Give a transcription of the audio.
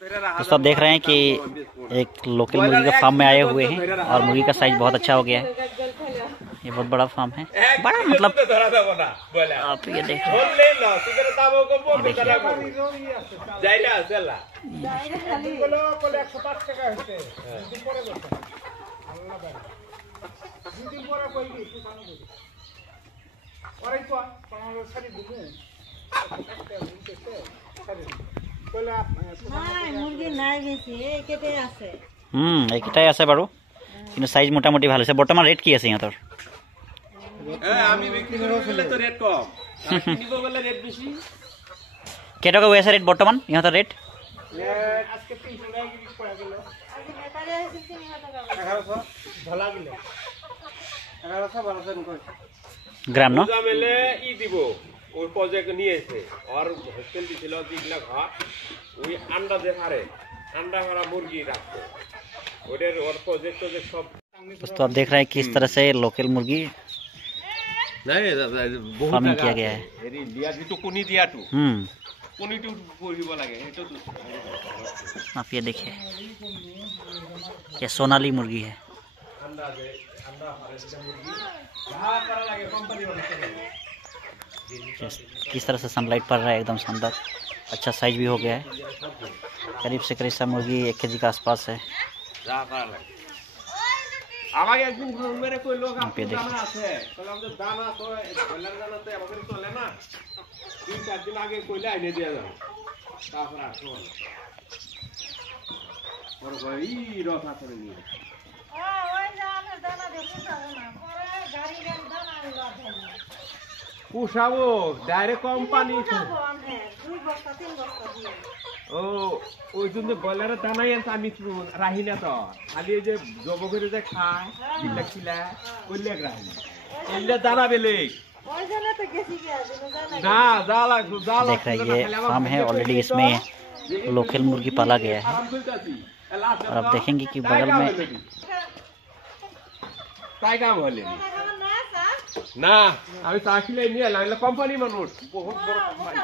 दोस्तों आप देख रहे हैं कि एक लोकल मुर्गी का फार्म में आए हुए हैं और मुर्गी का साइज बहुत अच्छा हो गया है। ये बहुत बड़ा फार्म है, बड़ा मतलब आप ये देख এইকেইটাই আছে বাৰু, কিন্তু সাইজ মোটামুটি ভাল আছে। বৰ্তমান ৰেট কি আছে ইহঁতৰ? কেইটকা হৈ আছে ৰেট বৰ্তমান ইহঁতৰ ৰেট? গ্রাম ন ওই প্রজেক্ট নিয়েছে আর হোস্টেল দিছিল যেগুলা ঘর ওই আন্ডা যে হারে अंडा वाला मुर्गी रखते उधर और प्रोजेक्ट जो सब। दोस्तों आप देख रहे हैं किस तरह से लोकल मुर्गी फार्मिंग किया गया है। तो कुनी दिया तू कुनी तू बोलिबो लागे तो आप ये देखिए, ये सोनाली मुर्गी है। किस तरह से सनलाइट पड़ रहा है, एकदम शानदार, अच्छा साइज भी हो गया है। करीब से करीब सब मुर्गी 1 केजी के आसपास है। পুষাবো ডাইরেক্ট কোম্পানি ও ওই জন্য বয়লারের দানাই আছে, আমি রাহি না তো খালি যে জব করে যে খায় খিলা খিলা কইলে রাহি এলে দানা বেলে না জালা জালা। देख रहे हैं ये फार्म है, ऑलरेडी इसमें लोकल मुर्गी पाला गया है और आप देखेंगे कि बगल में না আমি চাখিলে নিয়ে লাগলে কোম্পানি মানুষ বহুত বড় কোম্পানি।